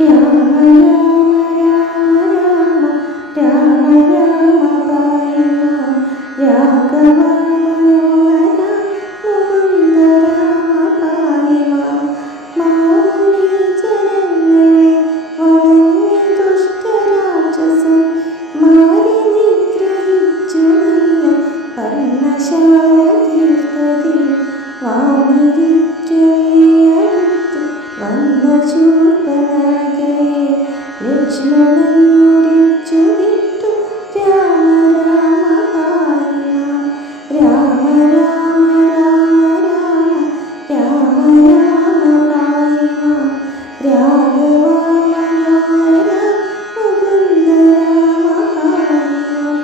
രാമ രാമ രാമ രാമ രാമ രാമ പാഹി മാം രാഘവ മനോഹര മുകുന്ദ രാമ പാഹി മാം മാമുനി ജനങ്ങളെ വണങ്ങി ദുഷ്ടരാക്ഷസൻ മാരി നിഗ്രഹിച്ചു നീയ പർണശാല തീർത്ഥത്തിൽ വാണിരിറ്റുയടുത്തു വന്ന ശൂർപ്പണഖയെ ലക്ഷ്മണൻ മുറിച്ചു വിട്ടു രാമ രാമ പാഹി മാം രാമ രാമ രാമ രാമ രാമ പാഹി മാം രാഘവ മനോഹര മുകുന്ദ രാമ പാഹി മാം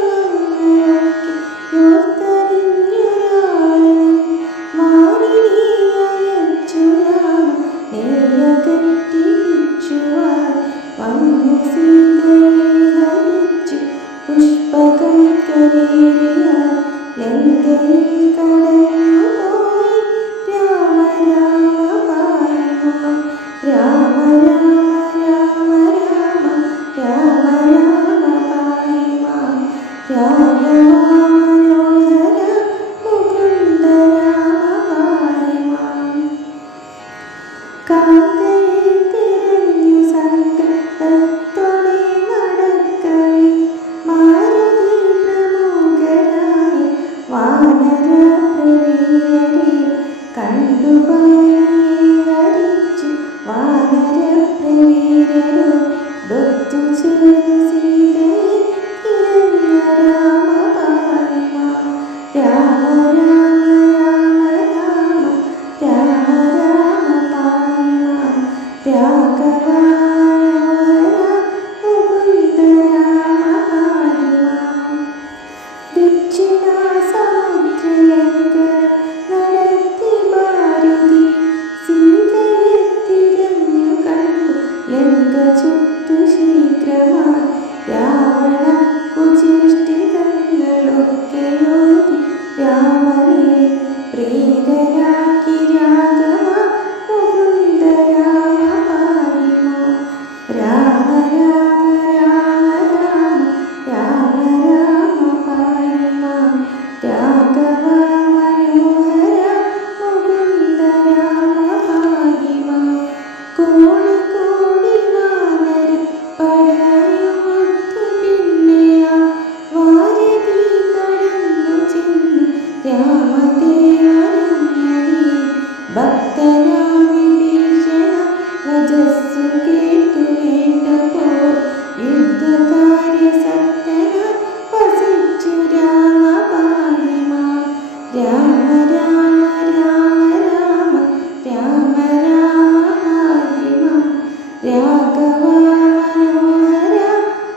കാര്യഗൗരവങ്ങളൊക്കെ യോർത്തറിഞ്ഞു രാവണൻ വാരിണിയയച്ചു രാമ നേയകറ്റി ഭിക്ഷുവാൻ വന്നു സീതയെ ഹരിച്ചു പുഷ്പകം കരേറിയ ലങ്കയിൽ കടന്നു പോയി രാമ രാമ പാഹി മാം രാമ രാമ രാമ രാമ രാമ പാഹി മാം രാഘവ മനോഹര മുകുന്ദ രാമ പാഹി മാം കാന്തയെ തിരഞ്ഞു സങ്കടത്തോടെ നടക്കവേ മാരുതി പ്രമുഖരായ വാനര പ്രവീരരെ കണ്ടു ബാലിയെ ഹരിച്ചു വാനര പ്രവീരരോ ദൊത്തു ചേർന്നു സീതയെ തിരഞ്ഞ രാമ പാഹി മാം രാമ രാമ രാമ രാമ രാമ പാഹി മാം രാഘവ മനോഹര മുകുന്ദ രാമ പാഹി മാം ദക്ഷിണാസമുദ്രലംഘനം നടത്തി മാരുതി സീതയെ തിരഞ്ഞു കണ്ടു ലങ്ക ചുട്ടു ശീഘ്രമായി രാവണ കുചേഷ്ടിതങ്ങളൊക്കെയോതി രാമനെ പ്രീതനാക്കി രാഘവ മുകുന്ദ രാമ പാഹി മാം രാമ രാമ രാമ രാമ പാഹി മാം രാഘവ മനോഹര മുകുന്ദ രാമ പാഹി മാം കോടി കോടി വാനര പടയുമൊത്തു പിന്നെയാ വാരധി കടന്നു ചെന്നു രാമദേവനങ്ങടി ഭക്തനാം വിഭീഷണ വചസ്സു കേട്ടു വേണ്ടപ്പോൾ യുദ്ധകാര്യസക്തനായി വസിച്ചു രാമ പാഹി മാം രാമ രാമ രാമ രാമ രാമ പാഹി മാം രാഘവ മനോഹര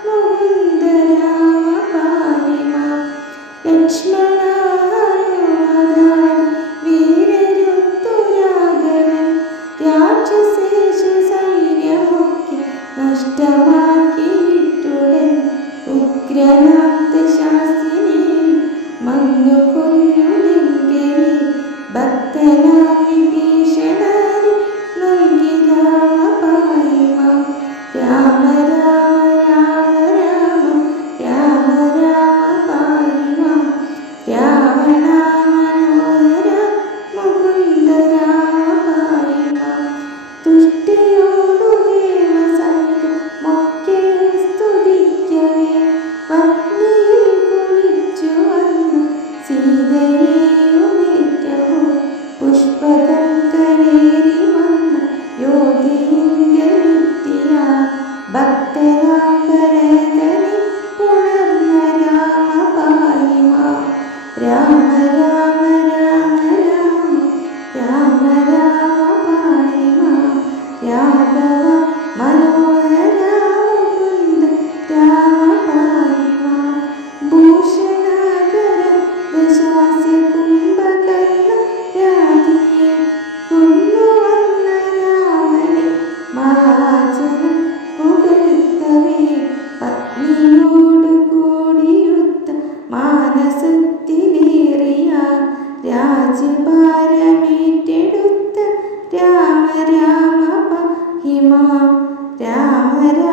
മുകുന്ദ രാമ പാഹി മാം ലക്ഷ്മണ ഹനുമതാദി വീരരൊത്തു രാഘവൻ രാക്ഷസേഷ സൈന്യമൊക്കെ നഷ്ടമാക്കിയിട്ടുടൻ ഉഗ്രനാം ദശാസിനെ മങ്ങു കൊന്നു ലങ്കയെ ഭക്തനാം വിഭീഷണന് നൽകി രാമ പാഹി മാം രാമ രാമ രാമ രാമ രാമ പാഹി മാം രാവണ മനോഹര മുകുന്ദ രാമ പാഹി മാം തുഷ്ടിയോടു ദേവസംഘമൊക്കെയും സ്തുതിക്കവേ പത്നിയിൽ കുളിച്ചു വന്നു സീതയെയുമേറ്റവും പുഷ്പകം കരേറി വന്ന യോധിയിങ്കലെത്തിയ ഭക്തനാം ഭരതനെ പുണർന്ന രാമ പാഹി മാം രാമ രാമ രാമ രാമ രാമ പാഹി മാം രാഘവ മനോഹര മുകുന്ദ രാമ പാഹി മാം ഭൂഷണാകര ദശാസ്യ കുംഭകർണ രാധിയെ കൊന്നുവന്ന രാമനെ മഹാജനം പുകഴ്ത്തവേ പത്നിയോട് കൂടിയുത്ത മാനസത്തിലേറിയ രാജ്യഭാരമേറ്റെടുത്ത രാമ രാമ രാമ